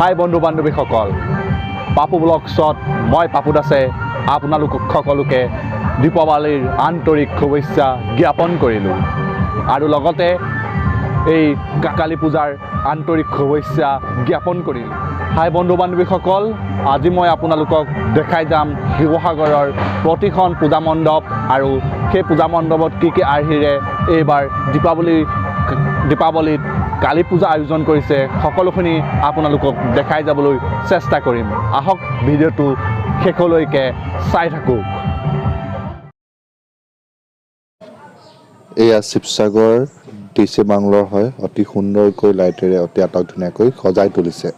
হাই বন্ধু বান্ধৱীসকল, পাপু ব্লগছত মই পাপু দাসে আপোনালোক সকলোকে দীপাৱলীৰ আন্তৰিক শুভেচ্ছা জ্ঞাপন কৰিলোঁ আৰু লগতে এই কালী পূজাৰ আন্তৰিক শুভেচ্ছা জ্ঞাপন কৰিলোঁ। হাই বন্ধু বান্ধৱীসকল, আজি মই আপোনালোকক দেখাই যাম শিৱসাগৰৰ প্ৰতিখন পূজা মণ্ডপ আৰু সেই পূজা মণ্ডপত কি আৰ্হিৰে এইবাৰ দীপাৱলীত কালী পূজা আয়োজন কৰিছে, সকলোখিনি আপোনালোকক দেখাই যাবলৈ চেষ্টা কৰিম। আহক ভিডিঅ'টো শেষলৈকে চাই থাকক। এয়া শিৱসাগৰ ডিচি বাংলৰ হয়। অতি সুন্দৰকৈ লাইটেৰে অতি আটক ধুনীয়াকৈ সজাই তুলিছে।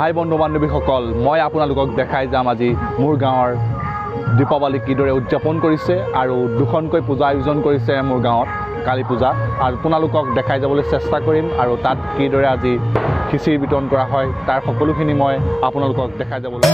হাই বন্ধু বান্ধৱীসকল, মই আপোনালোকক দেখাই যাম আজি মোৰ গাঁৱৰ দীপাৱলী কিদৰে উদযাপন কৰিছে আৰু দুখনকৈ পূজা আয়োজন কৰিছে মোৰ গাঁৱত কালী পূজা, আৰু আপোনালোকক দেখাই যাবলৈ চেষ্টা কৰিম আৰু তাত কিদৰে আজি খিচিৰি বিতৰণ কৰা হয় তাৰ সকলোখিনি মই আপোনালোকক দেখাই যাবলৈ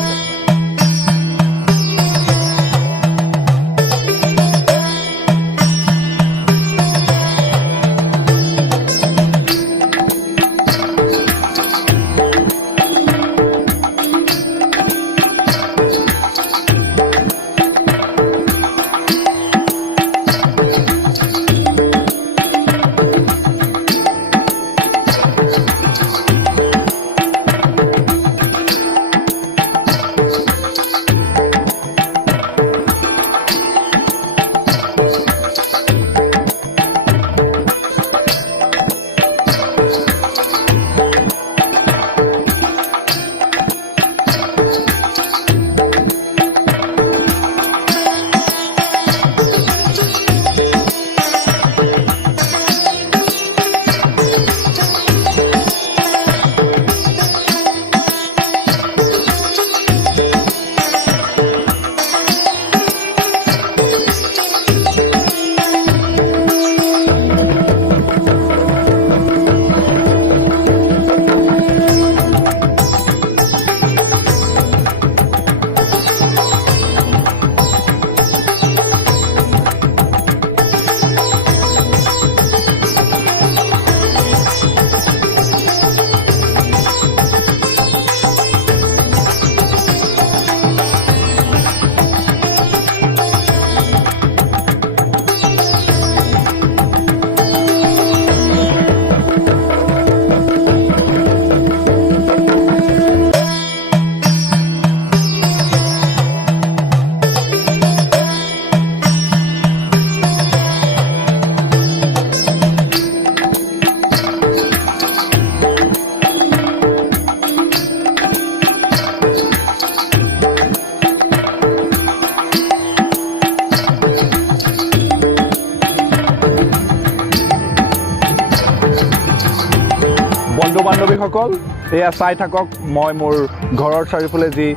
বন্ধু বান্ধৱীসকল এয়া চাই থাকক মই মোৰ ঘৰৰ চাৰিওফালে যি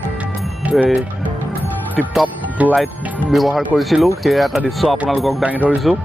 টিপটপ লাইট ব্যৱহাৰ কৰিছিলোঁ সেই এটা দৃশ্য আপোনালোকক দাঙি ধৰিছোঁ